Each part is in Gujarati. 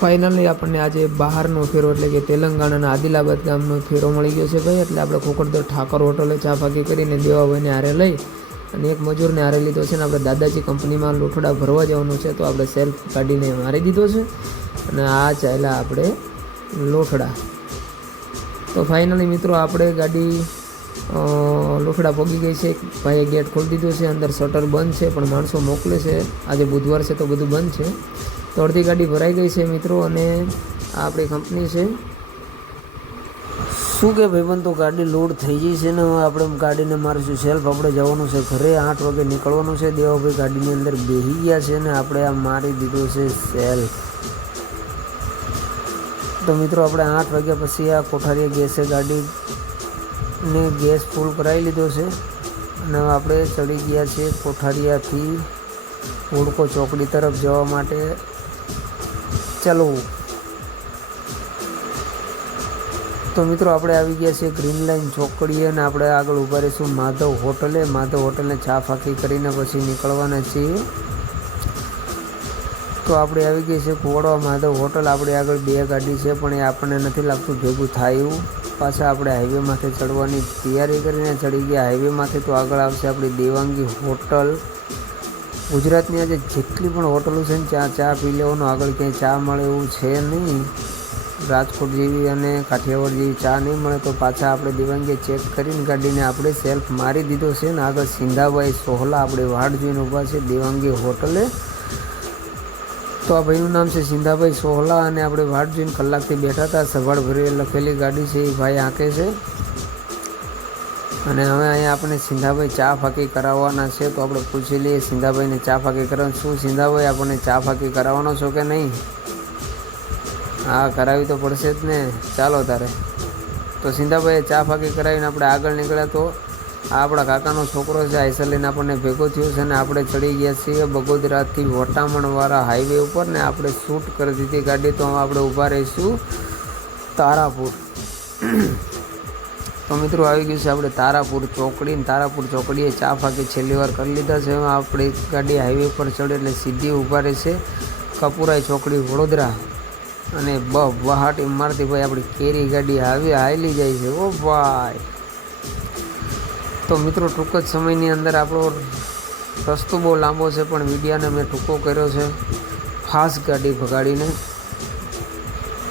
ફાઇનલી આપણને આજે બહારનો ફેરો એટલે કે તેલંગાણાના આદિલાબાદ ગામનો ફેરો મળી ગયો છે ભાઈ. એટલે આપણે ખોખરદર ઠાકર હોટલે ચા ફાકી કરીને દેવાભાઈને હારે લઈ અને એક મજૂરને હારે લીધો છે. અને આપણે દાદાજી કંપનીમાં લોઠડા ભરવા જવાનું છે, તો આપણે સેલ્ફ કાઢીને મારી દીધો છે અને આ ચાલ્યા આપણે લોઠડા. તો ફાઇનલી મિત્રો આપણે ગાડી લોઠડા પગી ગઈ છે. ભાઈએ ગેટ ખોલી દીધો છે, અંદર શટર બંધ છે પણ માણસો મોકલે છે. આજે બુધવાર છે તો બધું બંધ છે. તો અડધી ગાડી ભરાઈ ગઈ છે મિત્રો અને આ આપણી કંપની છે. શું કે ભાઈબંધ, તો ગાડી લોડ થઈ ગઈ છે ને હવે આપણે ગાડીને મારીશું સેલ્ફ. આપણે જવાનું છે ઘરે, 8 વાગે નીકળવાનું છે. દેવાભાઈ ગાડીની અંદર બેસી ગયા છે ને આપણે આ મારી દીધો છે સેલ્ફ. તો મિત્રો આપણે 8 વાગ્યા પછી આ કોઠારીયા ગેસે ગાડીને ગેસ ફૂલ કરાવી લીધો છે અને આપણે ચડી ગયા છીએ કોઠારીયાથી હુડકો ચોકડી તરફ જવા માટે. ચાલો તો મિત્રો આપણે આવી ગયા છીએ ગ્રીન લાઇન ચોકડીએ અને આપણે આગળ ઊભા રહીશું માધવ હોટલે. માધવ હોટલને ચા ફાંકી કરીને પછી નીકળવાના છીએ. તો આપણે આવી ગઈ છે કોડવા માધવ હોટલ. આપણે આગળ 2 ગાડી છે પણ એ આપણને નથી લાગતું ભેગું થાય એવું. પાછા આપણે હાઈવેમાંથી ચડવાની તૈયારી કરીને ચડી ગયા હાઈવેમાંથી. તો આગળ આવશે આપણી દેવાંગી હોટલ. ગુજરાતની આજે જેટલી પણ હોટલો છે ને ત્યાં ચા પી લેવાનું, આગળ ક્યાંય ચા મળે એવું છે નહીં. રાજકોટ જેવી અને કાઠિયાવાડ જેવી ચા નહીં મળે. તો પાછા આપણે દેવાંગીએ ચેક કરીને ગાડીને આપણે સેલ્ફ મારી દીધો છે ને આગળ સિંધાભાઈ સોહલા આપણે વાડ જોઈને ઊભા છે દેવાંગી હોટલે. તો આ ભાઈનું નામ છે સિંધાભાઈ સોહલા અને આપણે વાડ જોઈને કલાકથી બેઠા હતા. સભાળ ભરી લખેલી ગાડી છે એ ભાઈ આંકે છે અને હવે અહીંયા આપણે સિંધાભાઈ ચા ફાંકી કરાવવાના છે. તો આપણે પૂછી લઈએ સિંધાભાઈને ચા ફાંકી કરવાનું. શું સિંધાભાઈ આપણને ચા ફાંકી કરાવવાનો છો કે નહીં? હા, કરાવી તો પડશે જ ને. ચાલો તારે. તો સિંધાભાઈએ ચા ફાંકી કરાવીને આપણે આગળ નીકળ્યા. તો આ આપણા કાકાનો છોકરો છે, આઈસર લઈને આપણને ભેગો થયો છે અને આપણે ચડી ગયા છીએ બગોદરાથી વટામણવાળા હાઈવે ઉપર ને આપણે શૂટ કરી દીધી ગાડી. તો આપણે ઊભા રહીશું તારાપુર. તો મિત્રો આવી ગયું છે આપણે તારાપુર ચોકડી. તારાપુર ચોકડીએ ચા ફાંકી છેલ્લી વાર કરી લીધા છે. એમાં આપણી ગાડી હાઈવે ઉપર ચડે એટલે સીધી ઊભા રહેશે કપુરાઈ ચોકડી વડોદરા અને બહાટી મારતી ભાઈ આપણી કેરી ગાડી હાલી જાય છે. ઓ ભાઈ, તો મિત્રો ટૂંક જ સમયની અંદર આપણો રસ્તો બહુ લાંબો છે પણ વિડીયાને મેં ટૂંકો કર્યો છે ફાસ્ટ ગાડી ભગાડીને.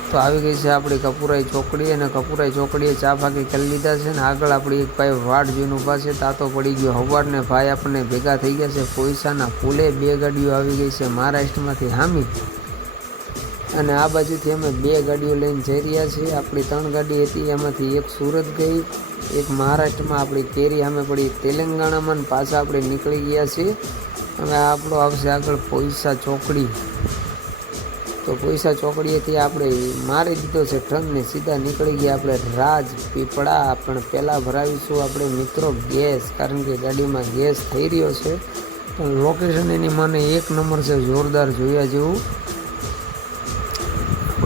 તો આવી ગઈ છે આપણી કપુરાઈ ચોકડી અને કપુરાઈ ચોકડીએ ચા ફાંકી કરી લીધા છે ને આગળ આપણી એક ભાઈ વાડ જોઈને ઊભા છે. તાતો પડી ગયો હવારને ભાઈ આપણને ભેગા થઈ ગયા છે પોઈસાના પુલે. 2 ગાડીઓ આવી ગઈ છે મહારાષ્ટ્રમાંથી હામી અને આ બાજુથી અમે 2 ગાડીઓ લઈને જઈ રહ્યા છીએ. આપણી 3 ગાડી હતી, એમાંથી એક સુરત ગઈ, એક મહારાષ્ટ્રમાં આપણી કેરી સામે પડી તેલંગાણામાં પાછા આપણે નીકળી ગયા છીએ. હવે આપણો આવશે આગળ પોઈસા ચોકડી. તો પોઈસા ચોકડીએથી આપણે મારી દીધો છે ટ્રનને સીધા નીકળી ગયા આપણે રાજપીપળા. પણ પહેલાં ભરાવીશું આપણે મિત્રો ગેસ, કારણ કે ગાડીમાં ગેસ થઈ રહ્યો છે. પણ લોકેશન એની મને 1 નંબર છે, જોરદાર જોયા જેવું.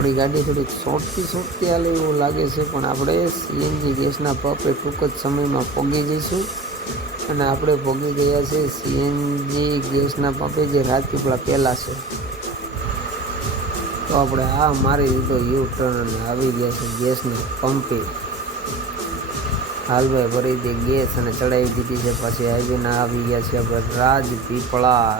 આપણી ગાડી થોડીક સોટતી હાલે એવું લાગે છે પણ આપણે સીએનજી ગેસના પંપે ટૂંક જ સમયમાં પહોંચી જઈશું. અને આપણે પહોંચી ગયા છે સીએનજી ગેસના પંપે જે રાજપીપળા પહેલાં છે. તો આપણે આ મારી દીધો યુ ટર્ન અને આવી ગયા છે ગેસના પંપે. હાલભાઈ ભરી દે ગેસ અને ચડાવી દીધી છે. પછી હાઈવેના આવી ગયા છે આપણે રાજપીપળા.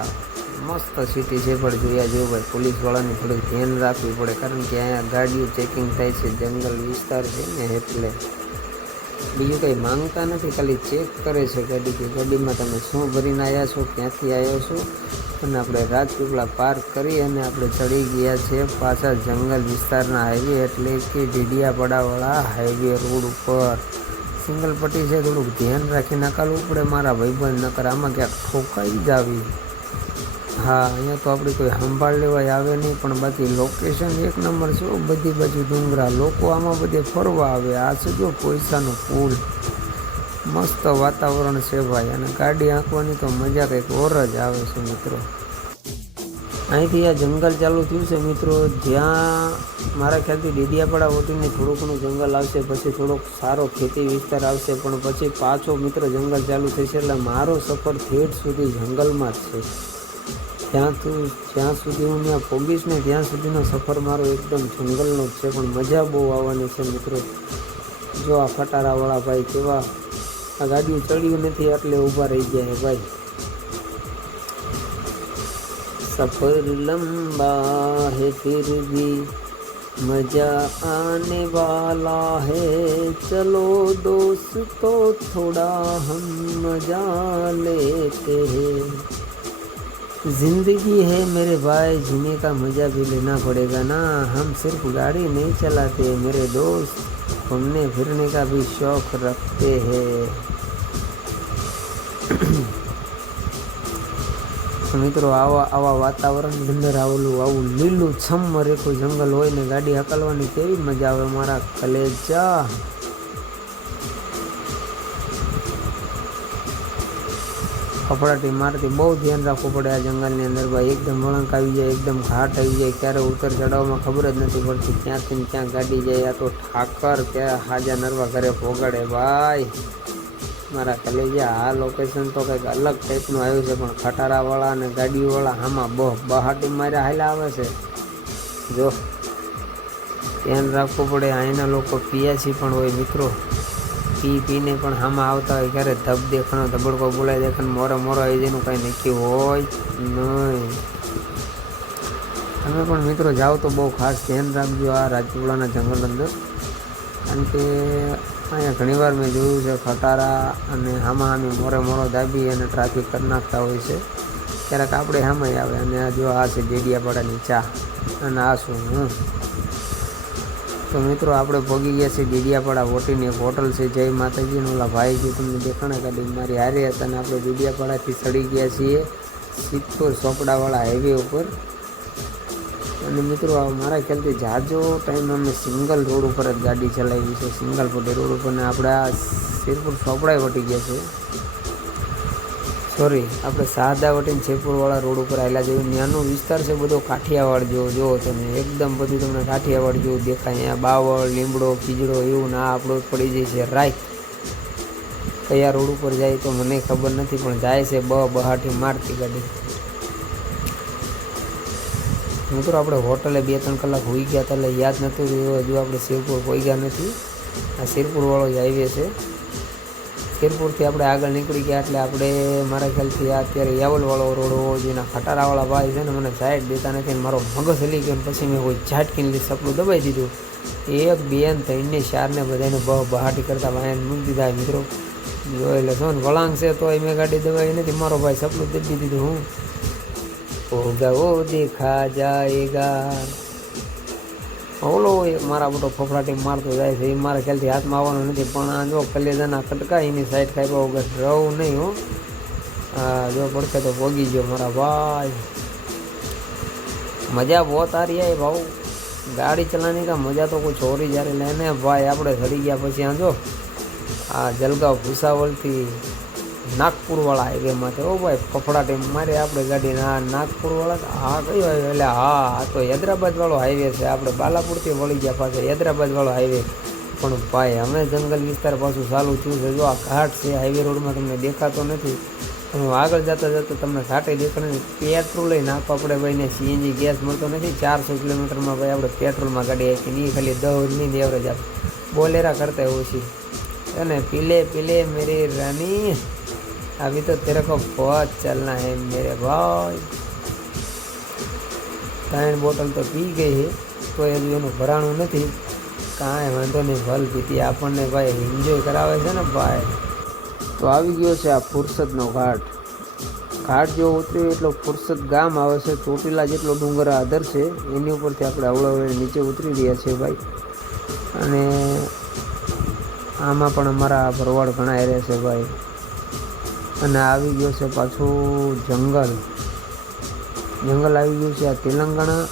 મસ્ત સિટી છે પણ જોયા જેવું ભાઈ. પોલીસવાળાની થોડીક ધ્યાન રાખવી પડે કારણ કે અહીંયા ગાડીઓ ચેકિંગ થાય છે, જંગલ વિસ્તાર છે ને એટલે. બીજું કંઈ માંગતા નથી, ખાલી ચેક કરે છે ગાડી કે ગાડીમાં તમે શું ભરીને આવ્યા છો, ક્યાંથી આવ્યો છો. અને આપણે રાજપીપળા પાર્ક કરી અને આપણે ચડી ગયા છે પાછા જંગલ વિસ્તારના હાઈવે એટલે કે ડીડિયાપાડાવાળા હાઈવે રોડ ઉપર. સિંગલ પટ્ટી છે, થોડુંક ધ્યાન રાખી નાખાવું પડે મારા ભાઈબંધ, નકર આમાં ક્યાંક ઠોકાઈ જ આવી. હા, અહીંયા તો આપણે કોઈ સંભાળ લેવાય આવે નહીં પણ બાકી લોકેશન 1 નંબર છે. બધી બાજુ ડુંગરા, લોકો આમાં બધે ફરવા આવે. આ છે જો પોઈસાનો પુલ. મસ્ત વાતાવરણ છે ભાઈ અને ગાડી આંકવાની તો મજા કંઈક ઓર જ આવે છે મિત્રો. અહીંથી આ જંગલ ચાલુ થયું છે મિત્રો, જ્યાં મારા ખ્યાલથી ડીડિયાપાડા વટીને થોડું ઘણું જંગલ આવશે, પછી થોડોક સારો ખેતી વિસ્તાર આવશે પણ પછી પાછો મિત્રો જંગલ ચાલુ થશે. એટલે મારો સફર ઠેઠ સુધી જંગલમાં જ છે. જ્યાં સુધી હું ત્યાં પહોંચીશ ને ત્યાં સુધીનો સફર મારો એકદમ જંગલનો જ છે, પણ મજા બહુ આવવાની છે મિત્રો. જો આ ખટારાવાળા ભાઈ કેવા આ ગાડીઓ ચડ્યું નથી એટલે ઊભા રહી ગયા હે ભાઈ. સફર લંબા હે ફિર ભી મજા આને વાલા હે, ચલો દોસ્તો થોડા હમ મજા લેતે हैं. जिंदगी है मेरे भाई, जीने का मज़ा भी लेना पड़ेगा ना. हम सिर्फ गाड़ी नहीं चलाते मेरे दोस्त, घूमने फिरने का भी शौक रखते हैं. મિત્રો આવા વાતાવરણની અંદર આવું લીલું છમ રેખું જંગલ હોય ને ગાડી હકાલવાની કેવી મજા આવે મારા કલેજા. કપડાટી મારતી બહુ ધ્યાન રાખવું પડે આ જંગલની અંદર ભાઈ. એકદમ વળંક આવી જાય, એકદમ ઘાટ આવી જાય, ક્યારે ઉતર ચડાવવામાં ખબર જ નથી પડતી ક્યાંથી ને ક્યાં ગાડી જાય. આ તો ઠાકર ક્યાં હાજા નરવા ઘરે ભોગાડે ભાઈ મારા કલેજા. આ લોકેશન તો કંઈક અલગ ટાઈપનું આવ્યું છે, પણ ખટારાવાળા અને ગાડીઓવાળા આમાં બહાટી માર્યા હાલ્યા આવે છે. જો ધ્યાન રાખવું પડે. અહીંના લોકો પિયાસી પણ હોય મિત્રો, પીને પણ આમાં આવતા હોય. ક્યારે ધબ દેખાણો ધબડકો બોલાય દેખાણ મોરો આવી જેનું કાંઈ નક્કી હોય નહીં. તમે પણ મિત્રો જાઓ તો બહુ ખાસ ધ્યાન રાખજો આ રાજપીપળાના જંગલ અંદર, કારણ કે અહીંયા ઘણીવાર મેં જોયું છે ખટારા અને આમાં મોરો દાબી અને ટ્રાફિક કરી નાખતા હોય છે. ક્યારેક આપણે સામે આવે અને આ જો આ છે ડેડિયાપાડાની ચા અને આ શું તો મિત્રો આપણે પહોંચી ગયા છીએ ડેડિયાપાડા વોટીની એક હોટલ છે જય માતાજીનો. ઓલા ભાઈ જે તમને દેખાણા કાઢી મારી હારે હતા અને આપણે ડેડિયાપાડાથી ચડી ગયા છીએ સિત્તોર ચોપડાવાળા હાઈવે ઉપર. અને મિત્રો મારા ખ્યાલથી જાજો ટાઈમ અમે સિંગલ રોડ ઉપર જ ગાડી ચલાવી છે, સિંગલ પટ્ટી રોડ ઉપર. ને આપણે આ શેરપુર ચોપડાએ વટી ગયા છે, સોરી આપણે સાદા વટીને શેરપુરવાળા રોડ ઉપર આવેલા જેવું. ત્યાંનો વિસ્તાર છે બધો કાઠિયાવાડ જોવો તમે, એકદમ બધું તમને કાઠિયાવાડ જેવું દેખાય. અહીંયા બાવળ લીમડો પીજડો એવું ના આપણો પડી જાય છે રાઈટ. કયા રોડ ઉપર જાય તો મને ખબર નથી, પણ જાય છે બહાટી મારતી ગાડી. મિત્રો આપણે હોટલે 2-3 કલાક હોઈ ગયા હતા એટલે યાદ નહોતું રહ્યું. હજુ આપણે શેરપુર પહોંચી ગયા નથી. આ શેરપુરવાળો જ હાઈવે છે. શેરપુરથી આપણે આગળ નીકળી ગયા એટલે આપણે મારા ખ્યાલથી અત્યારે યાવલવાળો રોડ હોવો જોઈએ. એના ખટારાવાળા ભાઈ છે ને મને સાઈડ દેતા નથી ને મારો મગજ હલી ગયો. પછી મેં કોઈ ઝાટકીને સપનું દબાઈ દીધું. 1 2 3 ને 4 ને બધાને બહાટી કરતા વાયન મૂકી દીધા મિત્રો. જો એટલે શું ને વળાંક છે તો મેં ગાડી દબાવી નથી. મારો ભાઈ સપનું દબી દીધું. હું હોગા વો દેખા જાએગા. ઓલો એક મારા મોટો ફફડાટી મારતો જાય છે, એ મારા ખ્યાલથી હાથમાં આવવાનો નથી. પણ આ જો કલેજાના કટકા એની સાઈડ ખાઈ વગર રહું નહીં હો. હા જો પડકે તો ભોગી ગયો મારા ભાઈ. મજા બહુ તારી આવી ભાવ, ગાડી ચલાવવાની કા મજા તો કોઈ છોરી જ્યારે લેને ભાઈ. આપણે ચડી ગયા પછી આ જો આ જલગાંવ ભૂસાવલથી નાગપુરવાળા હાઈવેમાંથી ઓ ભાઈ ફફડાટી મારે આપણે ગાડી. ના નાગપુરવાળા હા કયો હાઈવે? એટલે હા તો હૈદરાબાદવાળો હાઈવે છે. આપણે બાલાપુરથી વળી ગયા પાછળ હૈદરાબાદવાળો હાઈવે. પણ ભાઈ અમે જંગલ વિસ્તાર પાછું ચાલુ થયું છે. જો આ ઘાટ છે હાઈવે રોડમાં તમને દેખાતો નથી, પણ હું આગળ જતાં તમને ઘાટે દેખાડે. પેટ્રોલ લઈ નાખવા પડે ભાઈ ને, સીએનજી ગેસ મળતો નથી. 400 કિલોમીટરમાં ભાઈ આપણે પેટ્રોલમાં ગાડી આપી એ ખાલી 10 ની એવરેજ આપે. બોલેરા કરતા ઓછી. અને પીલે મેરી રાની अभी तो तेरे को बहुत चलना है मेरे भाई. 3 બોટલ તો પી ગઈ છે તો હજુ એનું ભરાણું નથી. કાંઈ વાંધો નહીં, ભલ પીતી આપણને ભાઈ એન્જોય કરાવે છે ને ભાઈ. તો આવી ગયો છે આ ફુરસદનો ઘાટ. ઘાટ જો ઉતર્યો એટલો ફુરસદ ગામ આવે છે. ચોટીલા જેટલો ડુંગર આધર છે એની ઉપરથી આપણે અવળા નીચે ઉતરી રહ્યા છીએ ભાઈ. અને આમાં પણ અમારા ભરવાડ ઘણા રહ્યા છે ભાઈ. અને આવી ગયો છે પાછું જંગલ આવી ગયું છે. આ તેલંગાણા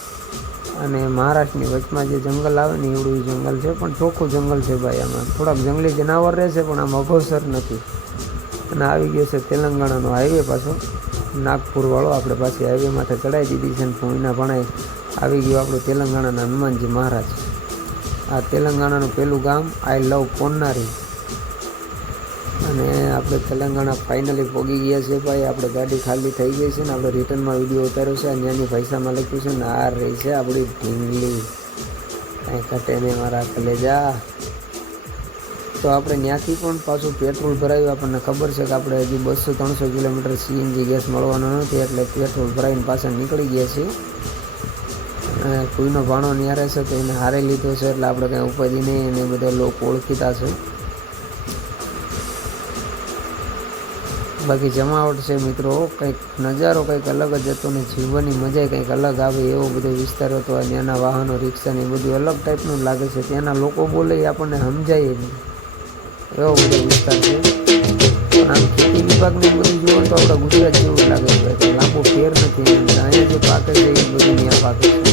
અને મહારાષ્ટ્રની વચમાં જે જંગલ આવે ને એવડું જંગલ છે, પણ ચોખ્ખું જંગલ છે ભાઈ. આમાં થોડાક જંગલી જનાવર રહેશે પણ આમાં અઘોસર નથી. અને આવી ગયો છે તેલંગાણાનો હાઈવે પાછો નાગપુરવાળો. આપણે પાછી હાઈવે માથે ચડાવી દીધી છે. અને ભૂમિના ભણાઈ આવી ગયું આપણું તેલંગાણાના હનુમાનજી મહારાજ. આ તેલંગાણાનું પહેલું ગામ આઈ લવ પોન્નારી. અને આપણે તેલંગાણા ફાઇનલી પહોંચી ગયા છે ભાઈ. આપણે ગાડી ખાલી થઈ ગઈ છે ને આપણે રિટર્નમાં વિડીયો ઉતાર્યો છે. ત્યાંની પૈસામાં લખ્યું છે ને આ રહી છે આપણી ઢીંગલી, કાંઈ ઘટે નહીં મારા કલેજા. તો આપણે ત્યાંથી પણ પાછું પેટ્રોલ ભરાયું. આપણને ખબર છે કે આપણે હજી 200-300 કિલોમીટર સીએનજી ગેસ મળવાનો નથી, એટલે પેટ્રોલ ભરાઈને પાછા નીકળી ગયા છીએ. કોઈનો ભાણો નિહારે છે તો એને હારે લીધો છે, એટલે આપણે કંઈ ઉપાધિ નહીં. અને બધા લોકો ઓળખીતા છે. બાકી જમાવટ છે મિત્રો, કંઈક નજારો કંઈક અલગ જ હતો ને જીવવાની મજા કંઈક અલગ આવે એવો બધો વિસ્તાર હતો. ત્યાંના વાહનો, રિક્ષા ને બધું અલગ ટાઈપનું લાગે છે. ત્યાંના લોકો બોલે એ આપણને સમજાય નહીં એવો બધો વિસ્તાર છે. પણ આમ ખેતી વિભાગને બધું જોવો તો આપણે ગુજરાત જેવું લાગે છે, લાંબો ફેર નથી. અહીંયા જે પાકે છે એ બધું ત્યાં પાકે છે.